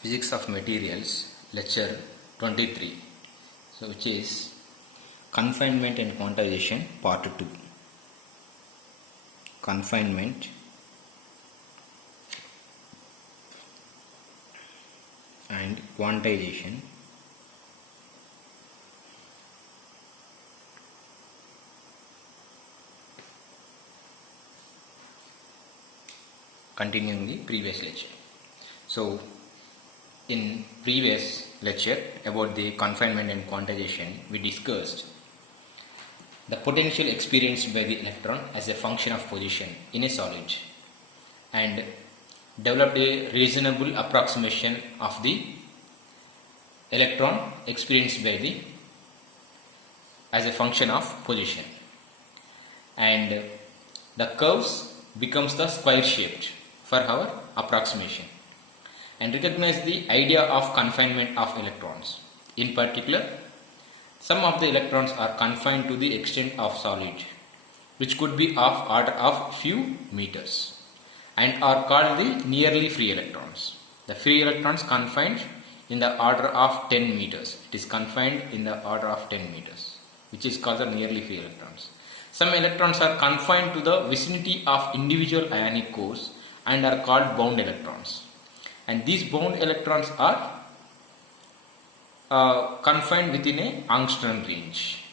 Physics of Materials, lecture 23, so which is Confinement and Quantization, part 2. Confinement and quantization, continuing the previous lecture. So in previous lecture about the confinement and quantization, we discussed the potential experienced by the electron as a function of position in a solid and developed a reasonable approximation of the electron experienced by the as a function of position, and the curves becomes the square shaped for our approximation, and recognize the idea of confinement of electrons. In particular, some of the electrons are confined to the extent of solid, which could be of order of few meters, and are called the nearly free electrons. The free electrons confined in the order of 10 meters. It is confined in the order of 10 meters, which is called the nearly free electrons. Some electrons are confined to the vicinity of individual ionic cores and are called bound electrons. And these bound electrons are confined within a angstrom range.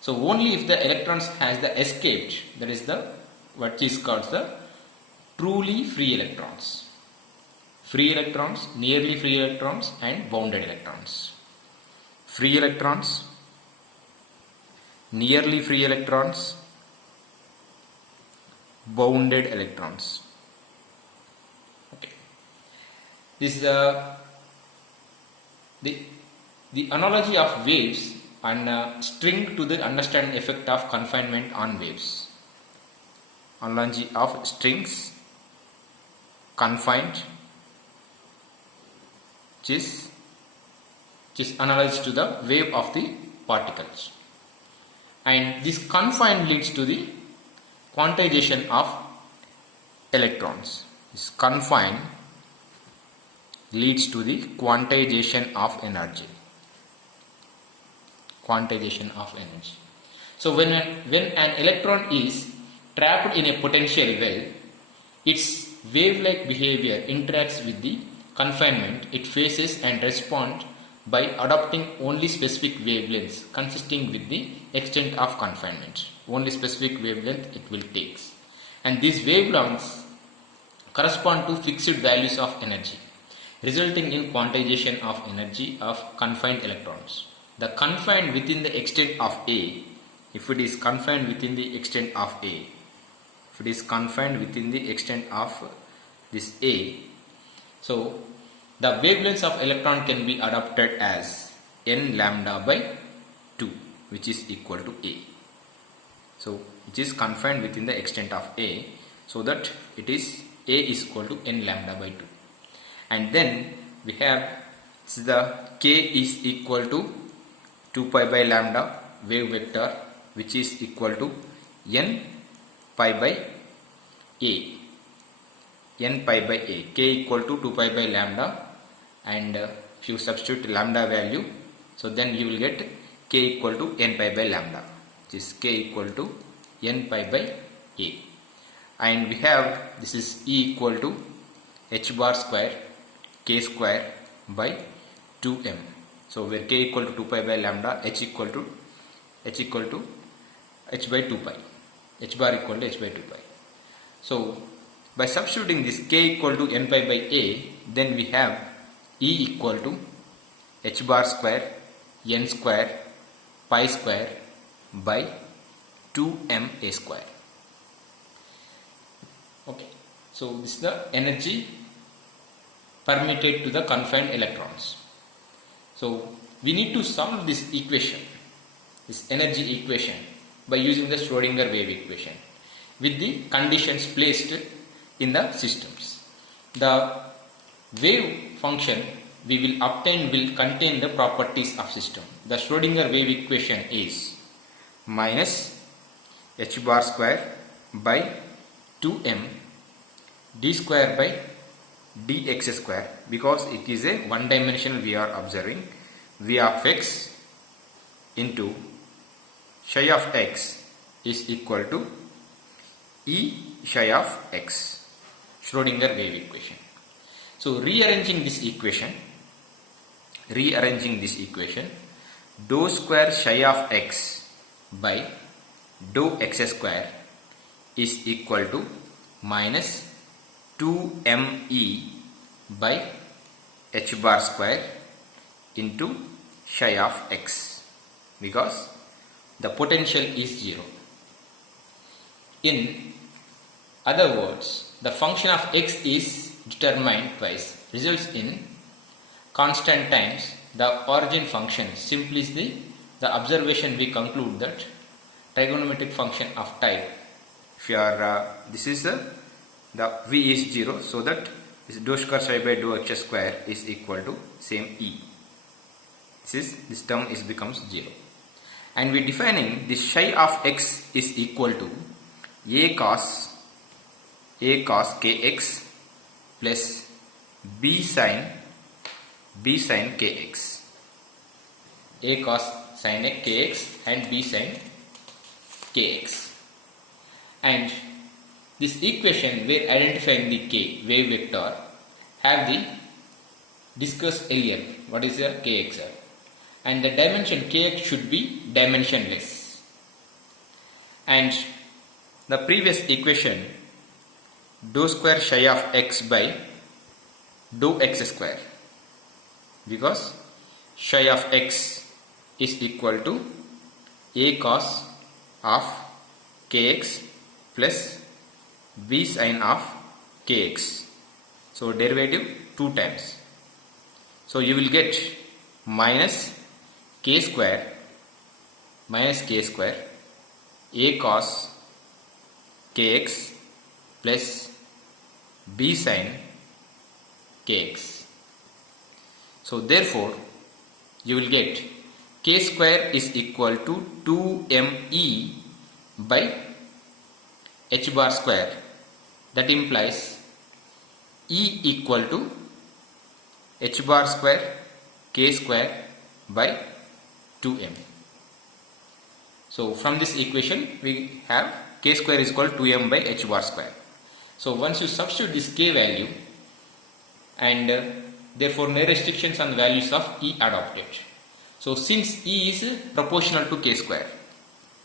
So only if the electrons has the escaped, that is the what is called the truly free electrons. Free electrons, nearly free electrons, and bounded electrons. Free electrons, nearly free electrons, bounded electrons. Okay. This is the analogy of waves and string to the understanding effect of confinement on waves. Analogy of strings confined, which is analogous to the wave of the particles, and this confined leads to the quantization of electrons. This confined leads to the quantization of energy. Quantization of energy. So when an electron is trapped in a potential well, its wave-like behavior interacts with the confinement it faces and responds by adopting only specific wavelengths consisting with the extent of confinement. Only specific wavelength it will take, and these wavelengths correspond to fixed values of energy, resulting in quantization of energy of confined electrons. The confined within the extent of A, if it is confined within the extent of A, if it is confined within the extent of this A, so the wavelengths of electron can be adopted as n lambda by 2, which is equal to A. So it is confined within the extent of A, so that it is A is equal to n lambda by 2. And then we have the K is equal to 2 pi by lambda wave vector, which is equal to n pi by A. N pi by A. K equal to 2 pi by lambda, and if you substitute lambda value, so then you will get K equal to n pi by lambda, which is K equal to n pi by A. And we have this is E equal to h bar square K square by 2m. So where K equal to 2 pi by lambda, h equal to h by 2 pi, h bar equal to h by 2 pi. So by substituting this K equal to n pi by A, then we have E equal to h bar square n square pi square by 2m A square. Okay, so this is the energy permitted to the confined electrons. So we need to solve this equation, this energy equation, by using the Schrodinger wave equation with the conditions placed in the systems. The wave function we will obtain will contain the properties of system. The Schrodinger wave equation is minus h bar square by 2m d square by dx square, because it is a one dimensional we are observing. V of x into psi of x is equal to E psi of x, Schrodinger wave equation. So rearranging this equation, dou square psi of x by dou x square is equal to minus 2me by h bar square into psi of x, because the potential is 0. In other words, the function of x is determined twice, results in constant times the origin function. Simply is the observation we conclude that trigonometric function of type, if you are this is the v is 0, so that this dou square psi by dou x square is equal to same e. This term becomes 0, and we defining this psi of x is equal to a cos kx plus b sin kx. A cos sin kx and b sin kx. And this equation we are identifying the k wave vector have the discussed earlier what is the kx are, and the dimension kx should be dimensionless. And the previous equation dou square psi of x by dou x square, because psi of x is equal to a cos of kx plus b sin of kx. So derivative 2 times. So you will get minus k square a cos kx plus b sin kx. So therefore you will get k square is equal to 2me by h bar square. That implies E equal to h bar square k square by 2m. So from this equation we have k square is equal to 2m by h bar square. So once you substitute this k value, and therefore no restrictions on the values of E adopted. So since E is proportional to k square,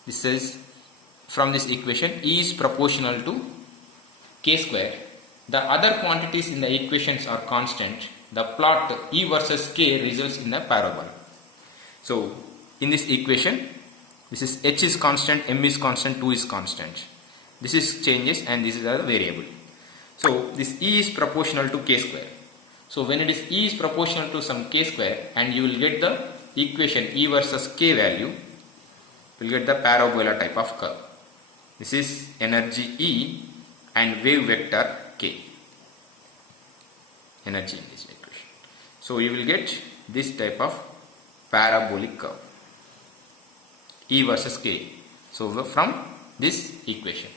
this is from this equation E is proportional to k square. The other quantities in the equations are constant. The plot E versus k results in a parabola. So in this equation, this is h is constant, m is constant, 2 is constant. This is changes and this is a variable. So this E is proportional to k square. So when it is E is proportional to some k square, and you will get the equation E versus k value, you will get the parabola type of curve. This is energy E and wave vector k. Energy in this equation. So you will get this type of parabolic curve, E versus k. So from this equation.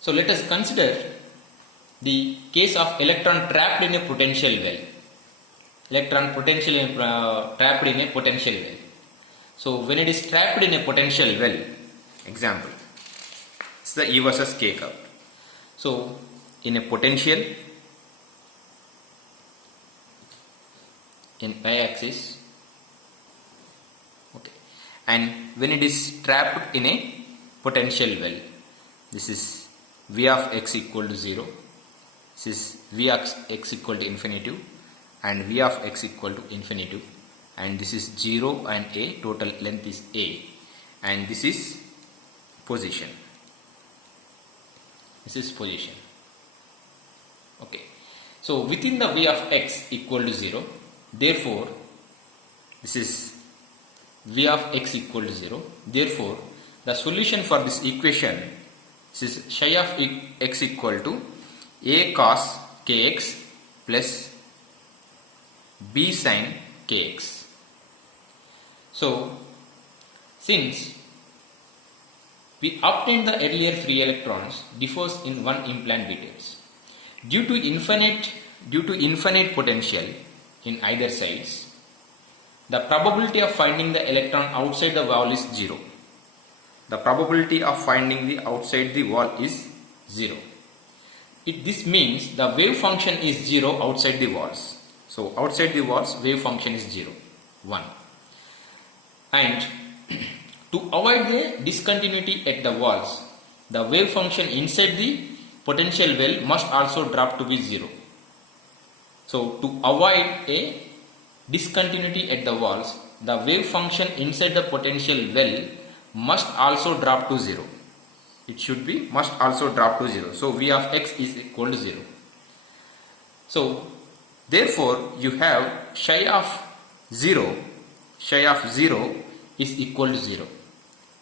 So let us consider the case of electron trapped in a potential well. Electron potentially trapped in a potential well. So when it is trapped in a potential well, example, it's the E versus k curve. So in a potential in y-axis, okay, and when it is trapped in a potential well, this is V of x equal to 0, this is V of x equal to infinitive, and V of x equal to infinitive, and this is 0 and a, total length is a, and this is position. This is position. Okay. So within the V of x equal to 0, therefore this is V of x equal to 0. Therefore the solution for this equation, this is psi of x equal to a cos kx plus b sin kx. So since we obtained the earlier free electrons differs in one implant details. Due to infinite potential in either sides, the probability of finding the electron outside the wall is 0. The probability of finding the outside the wall is 0. This means the wave function is 0 outside the walls. So outside the walls, wave function is 0, 1. And to avoid the discontinuity at the walls, the wave function inside the potential well must also drop to be 0. So to avoid a discontinuity at the walls, the wave function inside the potential well must also drop to 0. It must also drop to 0. So V of x is equal to 0. So therefore you have psi of 0 is equal to 0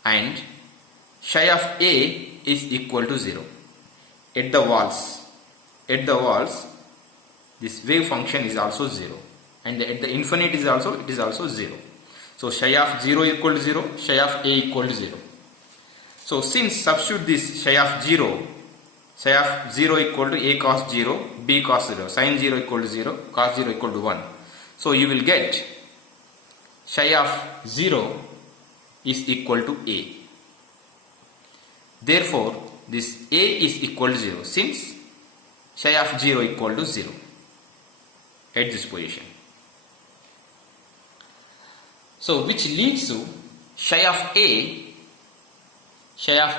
and psi of a is equal to 0. At the walls this wave function is also 0 and at the infinite it is also 0. So psi of 0 equal to 0, psi of a equal to 0. So since substitute this psi of 0 equal to a cos 0, b cos 0, sin 0 equal to 0, cos 0 equal to 1. So you will get psi of 0 is equal to a. Therefore this a is equal to 0 since psi of 0 equal to 0 at this position. So which leads to psi of a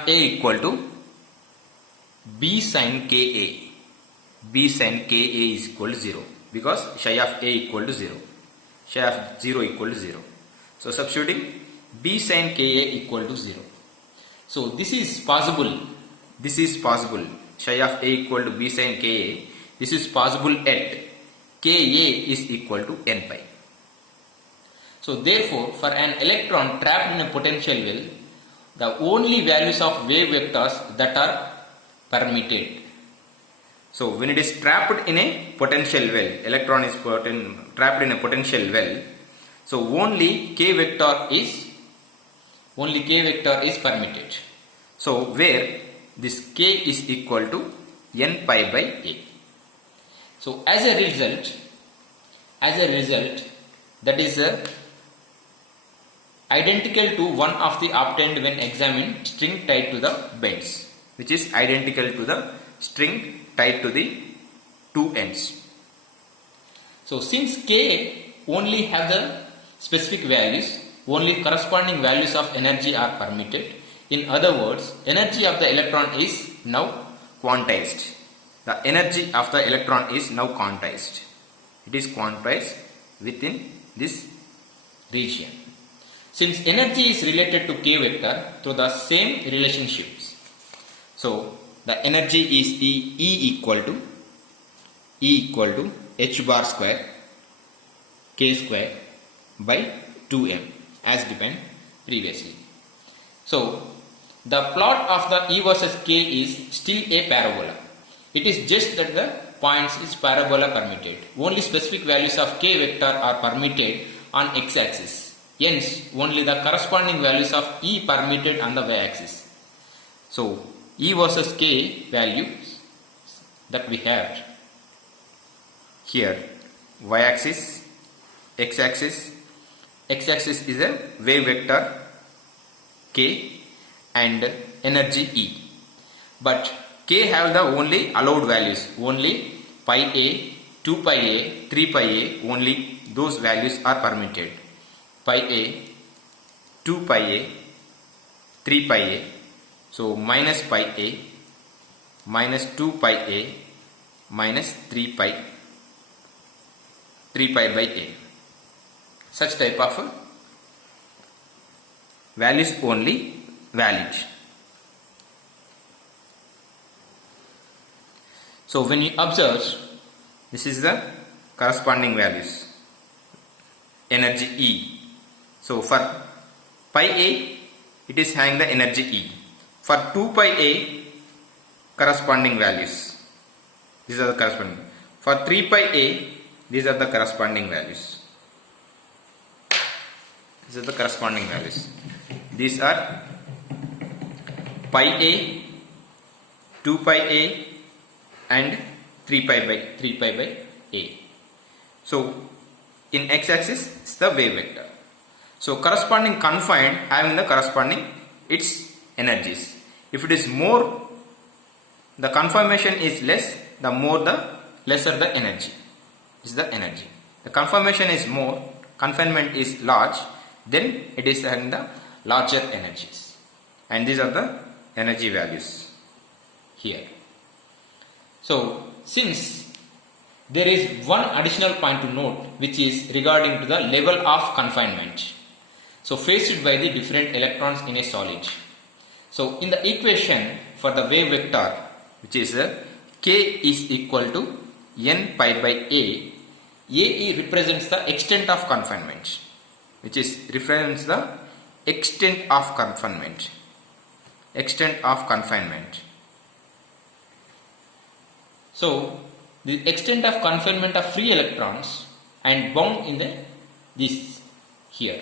equal to b sin ka. B sin ka is equal to 0 because psi of a equal to 0, psi of 0 equal to 0. So substituting b sin ka equal to 0. So this is possible. Psi of a equal to b sin ka. This is possible at ka is equal to n pi. So therefore, for an electron trapped in a potential well, the only values of wave vectors that are permitted. So when it is trapped in a potential well, electron is trapped in a potential well, so only k vector is permitted. So where this k is equal to n pi by a. So as a result, that is identical to one of the obtained when examined string tied to the bends, which is identical to the string tied to the two ends. So since k only have the specific values, only corresponding values of energy are permitted. In other words, energy of the electron is now quantized. The energy of the electron is now quantized. It is quantized within this region. Since energy is related to k vector through the same relationships, so the energy is E equal to h bar square k square by 2m as given previously. So the plot of the E versus k is still a parabola. It is just that the points is parabola permitted. Only specific values of k vector are permitted on x-axis. Hence, only the corresponding values of E permitted on the y-axis. So, E versus k values that we have here, y-axis, x-axis. X-axis is a wave vector k and energy E. But k have the only allowed values, only pi a, 2 pi a, 3 pi a, only those values are permitted. Pi a, 2 pi a, 3 pi a, so minus pi a, minus 2 pi a, minus 3 pi by a. Such type of values only valid. So when you observe, this is the corresponding values, energy E. So for pi a, it is having the energy E. For 2 pi a, corresponding values. These are the corresponding. For 3 pi a, these are the corresponding values. These are the corresponding values. These are pi a, 2 pi a and 3 pi by A. So in x-axis is the wave vector. So corresponding confined having the corresponding its energies. If it is more, the conformation is less, the more the lesser the energy is the energy. The conformation is more, confinement is large, then it is having the larger energies. And these are the energy values here. So since there is one additional point to note, which is regarding to the level of confinement. So faced by the different electrons in a solid. So in the equation for the wave vector, which is k is equal to n pi by A, A represents the extent of confinement, which is represents the extent of confinement. Extent of confinement. So the extent of confinement of free electrons and bound in this here.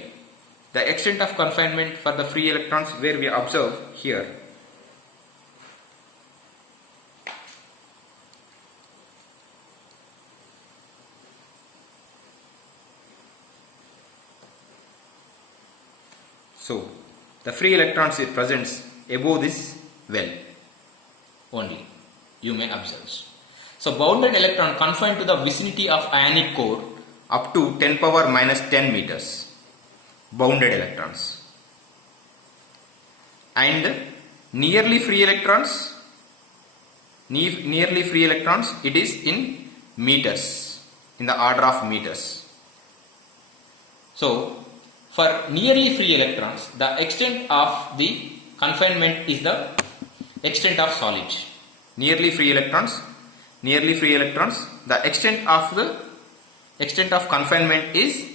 The extent of confinement for the free electrons where we observe here. So the free electrons it presents above this well only, you may observe. So bounded electron confined to the vicinity of ionic core up to 10 power minus 10 meters. Bounded electrons. And nearly free electrons, it is in meters, in the order of meters. So for nearly free electrons, the extent of the confinement is the extent of solid. Nearly free electrons, the extent of confinement is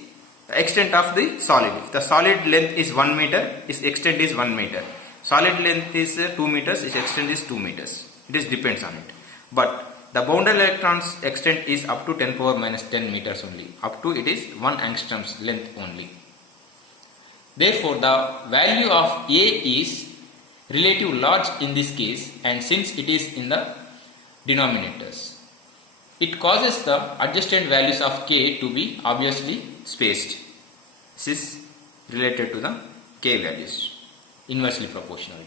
the extent of the solid. If the solid length is 1 meter, its extent is 1 meter. Solid length is 2 meters, its extent is 2 meters. It is depends on it. But the bounded electrons extent is up to 10 power minus 10 meters only. Up to it is 1 angstroms length only. Therefore, the value of A is relatively large in this case, and since it is in the denominators, it causes the adjacent values of K to be obviously spaced. This is related to the K values, inversely proportional.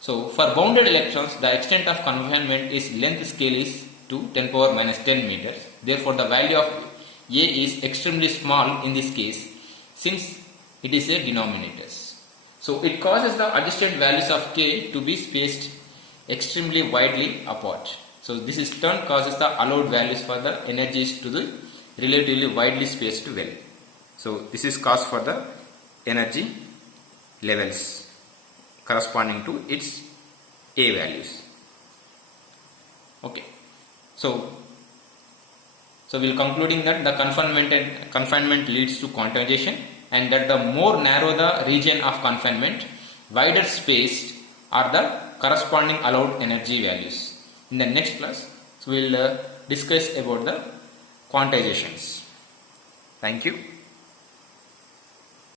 So for bounded electrons, the extent of confinement is length scale is to 10 power minus 10 meters. Therefore, the value of A is extremely small in this case, since it is a denominators. So it causes the adjacent values of K to be spaced extremely widely apart. So this is turn causes the allowed values for the energies to the relatively widely spaced well. So this is cause for the energy levels corresponding to its A values. Okay. So we'll concluding that the confinement leads to quantization, and that the more narrow the region of confinement, wider spaced are the corresponding allowed energy values. In the next class, we'll discuss about the quantizations. Thank you.